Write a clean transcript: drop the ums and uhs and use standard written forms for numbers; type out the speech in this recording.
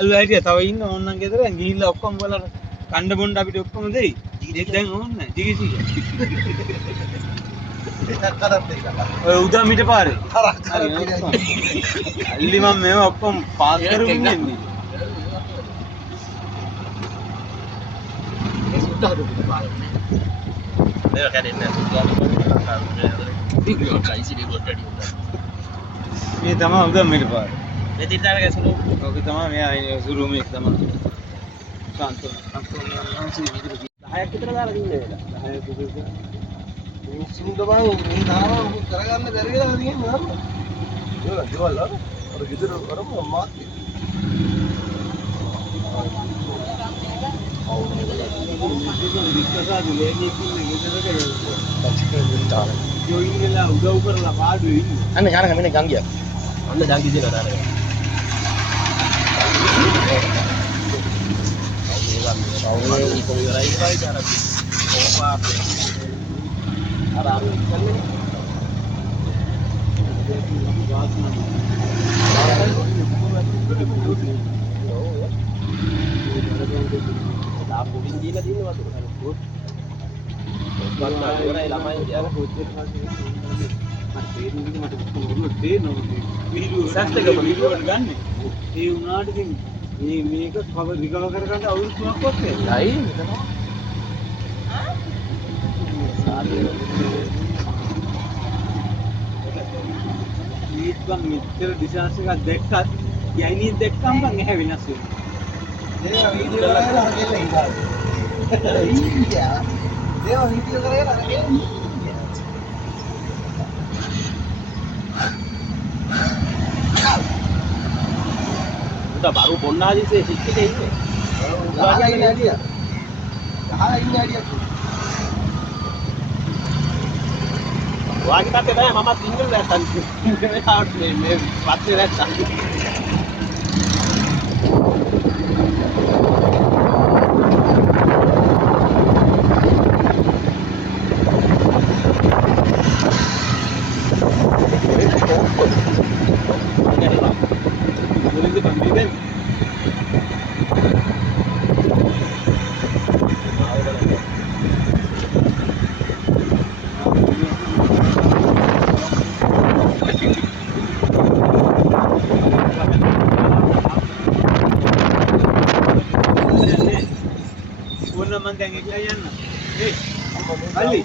අල්ල හිටියා තව ඉන්න ඕන්නම් ගෙදර ගිහිල්ලා ඔක්කොම බලලා කණ්ඩ බොණ්ඩ අපිට ඔක්කොම දෙයි. දැන් ඕන්නේ ජීවිසි. ඔය උදා මිට පාරේ. අල්ලි මම මේව ඔක්කොම පාස් කරුම් ඉන්නේ. ඒ සුද්දා හදපු පාරේ. මේක කැඩෙන්නේ නැහැ සුද්දා. ඉතින් කයිසිලි ගොඩටි උදා. මේ තමයි උදා මිට පාරේ. මේ තිරදාගේ සුළු. ඔක තමයි මෙයා සුළු මේක තමයි. සාන්ත. 10ක් විතර දාලා දින්නේ නේද? 10ක් විතර. මිනිස්සුන්ට බං මේ දානවා මොකද කරගන්න බැරි වෙලා තියෙන්නේ නේද? දේවල් අර ගෙදර අරම මාත් අන්න යාර කමිනේ ගංගියක්. අන්න ජාගි දිනන අර. අවුලේ කොවිරයි ඉස්සයි අර. ඕපා. අර ඉන්නේ. ලා පොඩි දීලා දිනන වතුර හරි. වත්නා ඉවරයි ළමයි කියලා කොච්චර වීඩියෝ එක ගන්න. ඒ වුණාට ඉතින් මේක කවර් රිකවර් කරගන්න අවුරුදු 3ක් වගේ. නයි මෙතන. ඊට බං මෙච්චර ඩිසාස්ටර් එකක් දැක්කත් යයිනින් දැක්කම බං ඇහැ වෙනස් වෙනවා. දේව වීඩියෝ කරලා හදලා ඉඳලා. දේව වීඩියෝ කරලා හදලා. උදා බරු බොන්නාදිසේ සික්කේ ඉන්නේ. ගහලා ඉන්නේ ඇඩිය. ගහලා ඉන්නේ ඇඩිය. වාගේ තාත්තේ නෑ මමත් ඉන්නේ නැත්තම් මේ ආවුට් මේ පස්සේ නැත්තම් ඕන මන් දැන් එකලා යන්න. ඒ අල්ලි